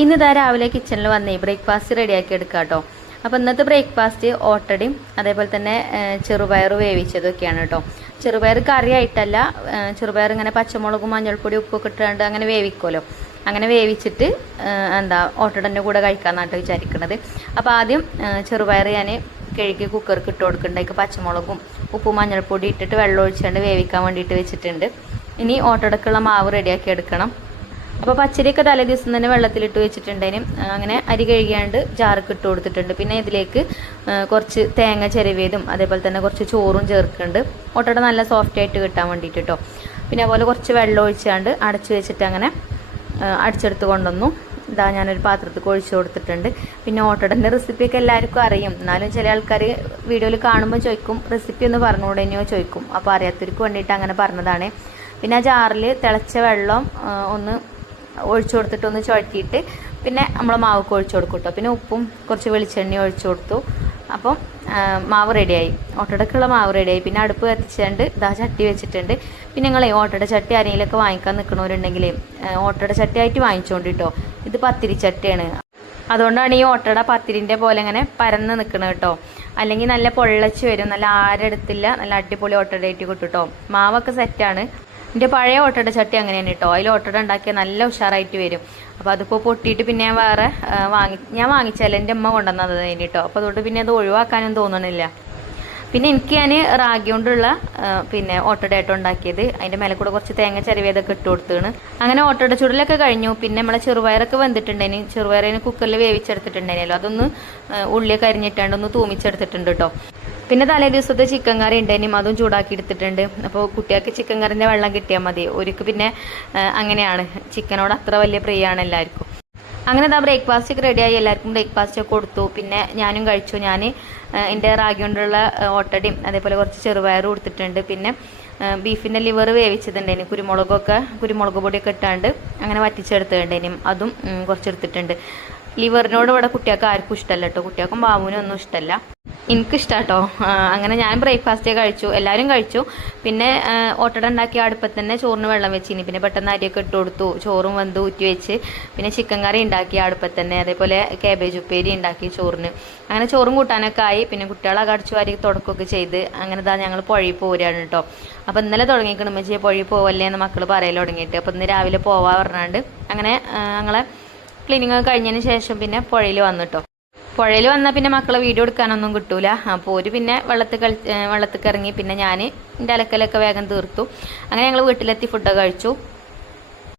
ഇന്ന് ഇതാ രാവിലെ കിച്ചണിൽ വന്നേ ബ്രേക്ക്ഫാസ്റ്റ് റെഡിയാക്കി എടുക്കാം കേട്ടോ. അപ്പോൾ ഇന്നത്തെ ബ്രേക്ക്ഫാസ്റ്റ് ഓട്ടടയും അതേപോലെ തന്നെ ചെറുപയർ വേവിച്ചതൊക്കെയാണ് കേട്ടോ. ചെറുപയർ കറിയായിട്ടല്ല, ചെറുപയർ ഇങ്ങനെ പച്ചമുളകും മഞ്ഞൾപ്പൊടി ഉപ്പൊക്കെ ഇട്ടുകൊണ്ട് അങ്ങനെ വേവിക്കുമല്ലോ, അങ്ങനെ വേവിച്ചിട്ട് ഓട്ടടൻ്റെ കൂടെ കഴിക്കാമെന്നാട്ടോ വിചാരിക്കുന്നത്. അപ്പോൾ ആദ്യം ചെറുപയർ ഞാൻ കഴുകി കുക്കർക്ക് ഇട്ട് കൊടുക്കുന്നുണ്ട്. പച്ചമുളകും ഉപ്പും മഞ്ഞൾപ്പൊടി ഇട്ടിട്ട് വെള്ളം ഒഴിച്ചുകൊണ്ട് വേവിക്കാൻ വേണ്ടിയിട്ട് വെച്ചിട്ടുണ്ട്. ഇനി ഓട്ടടക്കുള്ള മാവ് റെഡിയാക്കി എടുക്കണം. അപ്പോൾ പച്ചരിയൊക്കെ തലേ ദിവസം തന്നെ വെള്ളത്തിലിട്ട് വെച്ചിട്ടുണ്ടേനും അങ്ങനെ അരി കഴുകിയാണ്ട് ജാർക്ക് ഇട്ട് കൊടുത്തിട്ടുണ്ട്. പിന്നെ ഇതിലേക്ക് കുറച്ച് തേങ്ങ ചിരവിയതും അതേപോലെ തന്നെ കുറച്ച് ചോറും ചേർക്കുന്നുണ്ട്, ഓട്ടട നല്ല സോഫ്റ്റ് ആയിട്ട് കിട്ടാൻ വേണ്ടിയിട്ട് കേട്ടോ. പിന്നെ അതുപോലെ കുറച്ച് വെള്ളം ഒഴിച്ചാണ്ട് അടച്ചു വെച്ചിട്ട് അങ്ങനെ അടിച്ചെടുത്ത് കൊണ്ടുവന്നു. ഇതാ ഞാനൊരു പാത്രത്തിൽ ഒഴിച്ചു കൊടുത്തിട്ടുണ്ട്. പിന്നെ ഓട്ടടൻ്റെ റെസിപ്പിയൊക്കെ എല്ലാവർക്കും അറിയും, എന്നാലും ചില ആൾക്കാർ വീഡിയോയിൽ കാണുമ്പോൾ ചോദിക്കും റെസിപ്പി ഒന്ന് പറഞ്ഞുകൂടെയോ ചോദിക്കും. അപ്പോൾ അറിയാത്തവർക്ക് വേണ്ടിയിട്ട് അങ്ങനെ പറഞ്ഞതാണ്. പിന്നെ ആ ജാറിൽ തിളച്ച വെള്ളം ഒന്ന് ഒഴിച്ചു കൊടുത്തിട്ട് ഒന്ന് ചുഴറ്റിയിട്ട് പിന്നെ നമ്മൾ മാവൊക്കെ ഒഴിച്ചു കൊടുക്കും കേട്ടോ. പിന്നെ ഉപ്പും കുറച്ച് വെളിച്ചെണ്ണ ഒഴിച്ചു കൊടുത്തു. അപ്പം മാവ് റെഡിയായി, ഓട്ടടക്കുള്ള മാവ് റെഡിയായി. പിന്നെ അടുപ്പ് കത്തിച്ചുകൊണ്ട് ഇതാ ചട്ടി വെച്ചിട്ടുണ്ട്. പിന്നെ നിങ്ങളെ ഓട്ടട ചട്ടി ആരെങ്കിലുമൊക്കെ വാങ്ങിക്കാൻ നിൽക്കണവരുണ്ടെങ്കിൽ ഓട്ടട ചട്ടി ആയിട്ട് വാങ്ങിച്ചുകൊണ്ട് കേട്ടോ. ഇത് പത്തിരി ചട്ടിയാണ്, അതുകൊണ്ടാണ് ഈ ഓട്ടട പത്തിരിൻ്റെ പോലെ ഇങ്ങനെ പരന്ന് നിൽക്കുന്നത് കേട്ടോ. അല്ലെങ്കിൽ നല്ല പൊള്ളച്ച് വരും, നല്ല ആരെടുത്തില്ല, നല്ല അടിപൊളി ഓട്ടടയായിട്ട് കിട്ടും കേട്ടോ. മാവൊക്കെ സെറ്റാണ്. എൻ്റെ പഴയ ഓട്ടട ചട്ടി അങ്ങനെയാണ് കേട്ടോ, അതിൽ ഓട്ടട ഉണ്ടാക്കിയാൽ നല്ല ഉഷാറായിട്ട് വരും. അപ്പോൾ അതിപ്പോൾ പൊട്ടിയിട്ട് പിന്നെ ഞാൻ വേറെ ഞാൻ വാങ്ങിച്ചാൽ എൻ്റെ അമ്മ കൊണ്ടുവന്നത് അതിന് കേട്ടോ. അപ്പോൾ അതുകൊണ്ട് പിന്നെ അത് ഒഴിവാക്കാനും തോന്നണില്ല. പിന്നെ എനിക്ക് ഞാൻ റാഗി കൊണ്ടുള്ള പിന്നെ ഓട്ടടയായിട്ട് ഉണ്ടാക്കിയത്, അതിൻ്റെ മേലെ കൂടെ കുറച്ച് തേങ്ങ ചിരവിയതൊക്കെ ഇട്ട് കൊടുത്താണ്. അങ്ങനെ ഓട്ടട ചുടലൊക്കെ കഴിഞ്ഞു. പിന്നെ നമ്മളെ ചെറുപയറൊക്കെ വെന്തിട്ടുണ്ടേന്, ചെറുപയറിന് കുക്കറിൽ വേവിച്ചെടുത്തിട്ടുണ്ടായിരുന്നല്ലോ, അതൊന്ന് ഉള്ളിയൊക്കെ അരിഞ്ഞിട്ടാണ്ട് ഒന്ന് തൂമിച്ചെടുത്തിട്ടുണ്ട് കേട്ടോ. പിന്നെ തലേ ദിവസത്തെ ചിക്കൻ കറി ഉണ്ടേനും അതും ചൂടാക്കി എടുത്തിട്ടുണ്ട്. അപ്പോൾ കുട്ടികൾക്ക് ചിക്കൻ കറിൻ്റെ വെള്ളം കിട്ടിയാൽ മതി, ഒരിക്കൽ പിന്നെ അങ്ങനെയാണ്, ചിക്കനോട് അത്ര വലിയ പ്രിയമാണ് എല്ലാവർക്കും. അങ്ങനെ ഇതാ ബ്രേക്ക്ഫാസ്റ്റ് ഒക്കെ റെഡിയായി, എല്ലാവർക്കും ബ്രേക്ക്ഫാസ്റ്റ് ഒക്കെ കൊടുത്തു. പിന്നെ ഞാനും കഴിച്ചു. ഞാൻ എൻ്റെ റാഗി കൊണ്ടുള്ള ഓട്ടടയും അതേപോലെ കുറച്ച് ചെറുപയറും കൊടുത്തിട്ടുണ്ട്. പിന്നെ ബീഫിൻ്റെ ലിവർ വേവിച്ചതുണ്ടേനും കുരുമുളക് പൊടിയൊക്കെ ഇട്ടാണ്ട് അങ്ങനെ വറ്റിച്ചെടുത്തിട്ടുണ്ടേനും അതും കുറച്ചെടുത്തിട്ടുണ്ട്. ലിവറിനോട് ഇവിടെ കുട്ടികൾക്ക് ആർക്കും ഇഷ്ടമല്ല കേട്ടോ, കുട്ടികൾക്കും ബാബുവിനും ഒന്നും ഇഷ്ടമല്ല, എനിക്കിഷ്ടം കേട്ടോ. അങ്ങനെ ഞാൻ ബ്രേക്ക്ഫാസ്റ്റ് കഴിച്ചു, എല്ലാവരും കഴിച്ചു. പിന്നെ ഓട്ടട ഉണ്ടാക്കിയ അടുപ്പത്ത് തന്നെ ചോറിന് വെള്ളം വെച്ചിനി. പിന്നെ പെട്ടെന്ന് അരിയൊക്കെ ഇട്ട് കൊടുത്തു, ചോറും വെന്ത് ഊറ്റി വെച്ച്. പിന്നെ ചിക്കൻ കറി ഉണ്ടാക്കി അടുപ്പത്ത് തന്നെ, അതേപോലെ കാബേജ് ഉപ്പേരി ഉണ്ടാക്കി ചോറിന്. അങ്ങനെ ചോറും കൂട്ടാനൊക്കെ ആയി. പിന്നെ കുട്ടികളൊക്കെ അടിച്ചു വാരി തുടക്കമൊക്കെ ചെയ്ത് അങ്ങനെ ഇതാ ഞങ്ങൾ പുഴയിൽ പോരുകയാണ് കേട്ടോ. അപ്പോൾ ഇന്നലെ തുടങ്ങിക്കണം വെച്ചാൽ പുഴയിൽ പോവല്ലേ എന്ന് മക്കൾ പറയൽ തുടങ്ങിയിട്ട്. അപ്പോൾ ഇന്ന് രാവിലെ പോവാൻ പറഞ്ഞാണ്ട് അങ്ങനെ ഞങ്ങളെ ക്ലീനിങ് ഒക്കെ കഴിഞ്ഞതിന് ശേഷം പിന്നെ പുഴയിൽ വന്നിട്ടോ. പുഴയിൽ വന്നാൽ പിന്നെ മക്കളെ വീഡിയോ എടുക്കാനൊന്നും കിട്ടൂല. അപ്പോൾ ഒരു പിന്നെ വെള്ളത്തിൽ ഇറങ്ങി. പിന്നെ ഞാൻ എൻ്റെ അലക്കലൊക്കെ വേഗം തീർത്തു. അങ്ങനെ ഞങ്ങൾ വീട്ടിലെത്തി ഫുഡൊക്കെ കഴിച്ചു.